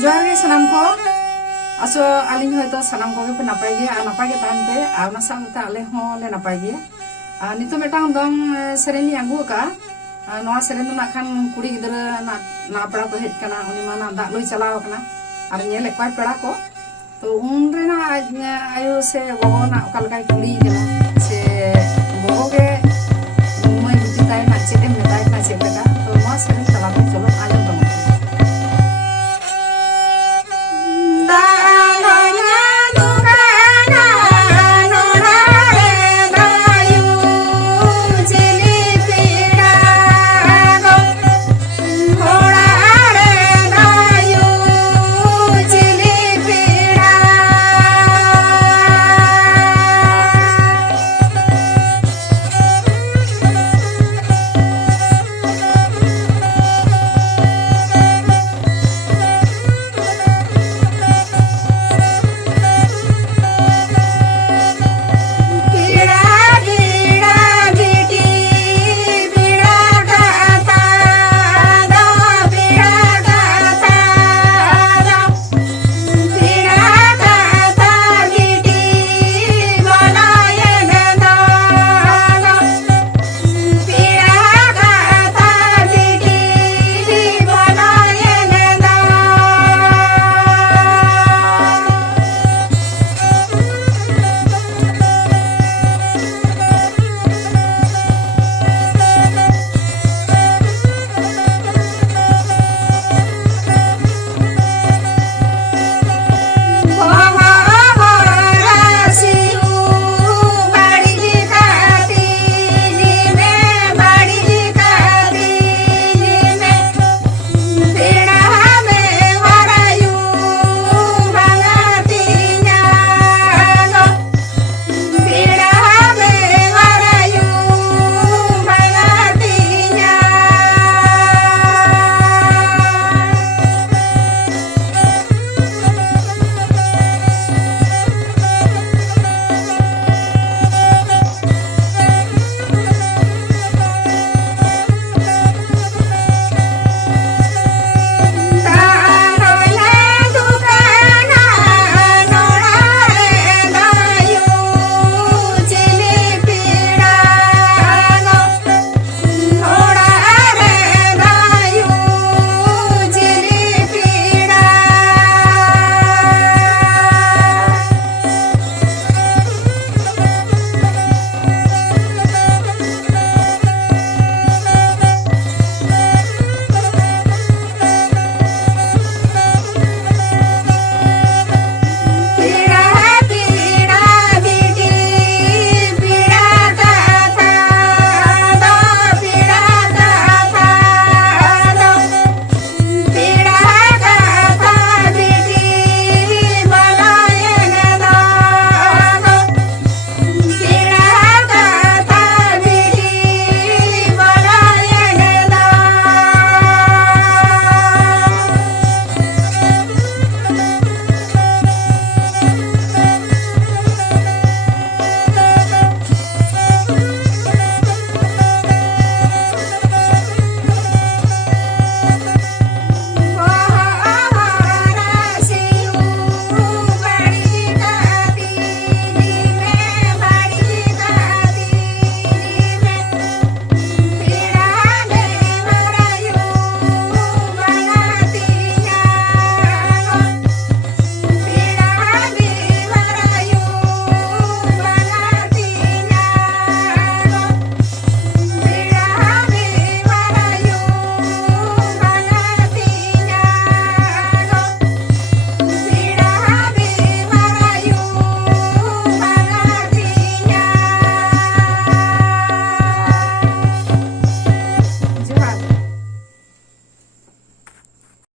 जोहार गे सनाम को आसो आलिंग होयतो सनाम को पे नापाय गे आ नापाय गे तान पे आ ना सामते आले हो ले नापाय गे नितो मेटांग दong सेरेनी आगु का नवा सेरेन ना खान कुड़ी गिदरा ना पड़ा को हेज कना उनी माना दा लुई चलाव कना आर नेले कोय पेड़ा को तो उन रे ना आयो से गोगो ना ओका लकाय कुड़ी कना से गोगो गे